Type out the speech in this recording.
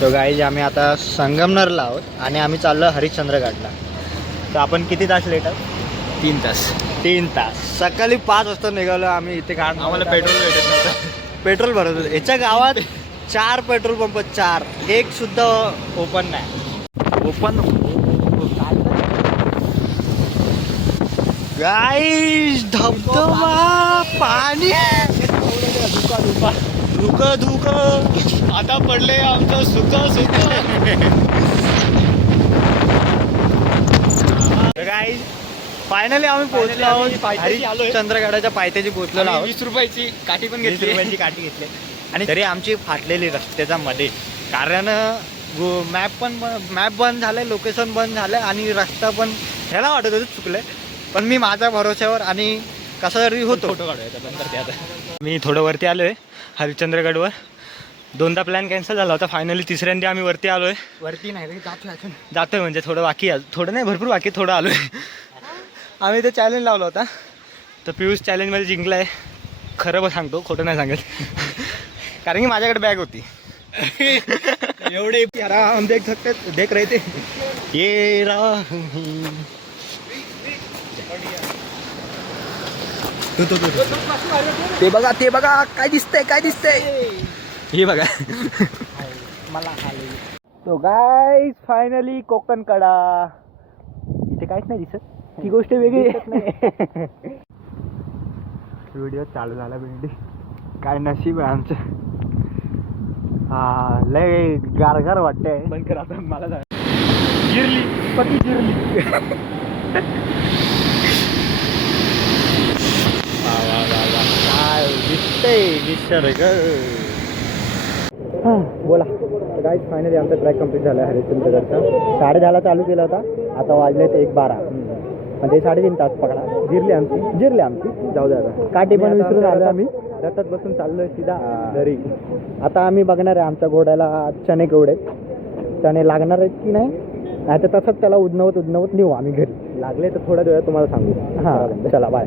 तो गाईज आम्ही आता संगमनेरला आहोत आणि आम्ही चाललो हरिश्चंद्रगडला. तर आपण किती तास लेट आहोत? 3 तास. 3 तास. सकाळी 5 वाजता निघालो आम्ही इथे. कारण आम्हाला पेट्रोल भेटत नव्हतं. पेट्रोल भरत होतं. याच्या गावात 4 पेट्रोल पंप, 4, एक सुद्धा ओपन नाही. ओपन गाईज धबधबा पाणी धुक आता पडले आमचं सुख. गाईज फायनली आम्ही पोहोचलो आहोत. पायथ्याशी आलोय. हरिश्चंद्रगडाच्या पायथ्याची पोहोचलेलो आहोत. 20 रुपयाची काठी पण 20 घेतली. रुपयाची काठी घेतली आणि तरी आमची फाटलेली रस्त्याच्या मध्ये. कारण मॅप बंद झालंय, लोकेशन बंद झालंय आणि रस्ता पण ह्याला वाटत होतं चुकलंय. पण मी माझ्या भरोश्यावर आणि कसं तरी होतो. फोटो काढूया नंतर ते. आता मी थोडं वरती आलोय हरिश्चंद्रगडवर. 2दा प्लॅन कॅन्सल झाला होता. फायनली तिसऱ्यांदा आम्ही वरती आलोय. वरती नाही रे, जातोय म्हणजे थोडं बाकी आहे. थोडं नाही, भरपूर बाकी, थोडं आलोय. आम्ही ते चॅलेंज लावला होता. तर पियुष चॅलेंजमध्ये जिंकलाय. खरं सांगतो, खोटं नाही सांगत. कारण की माझ्याकडे बॅग होती. एवढे आराम देख सकते, देख रहे थे. ये ते बघा काय दिसतंय. हे बघा. मला तो गाईज फायनली कोकण कडा. इथे काहीच नाही दिसत. ती गोष्ट वेगळी आहे. व्हिडिओ चालू झाला भेंडी. काय नशीब आहे आमचं. हा लय गारगार वाटतंय. बंद कर आता. मला जिरली पती जिरली. काय दिसतंय निसर्ग. बोला. गाईज फायनली आमचा ट्रॅक कम्प्लीट झाला आहे हरिश्चंद्रगडचा. 10:30 चालू केला होता. आता वाजले ते 1:12. म्हणजे 3.5 तास पकडा. जिरली आमची. जाऊ द्या आता. काठी पण विसरून आलो आम्ही. रथात बसून चाललोय सीधा घरी. आता आम्ही बघणार आहे आमच्या घोड्याला चणे केवढे चणे लागणार आहेत की नाही तर तसंच त्याला उदनवत नेऊ आम्ही घरी. लागले तर थोड्या वेळात तुम्हाला सांगू. हां चला बाय.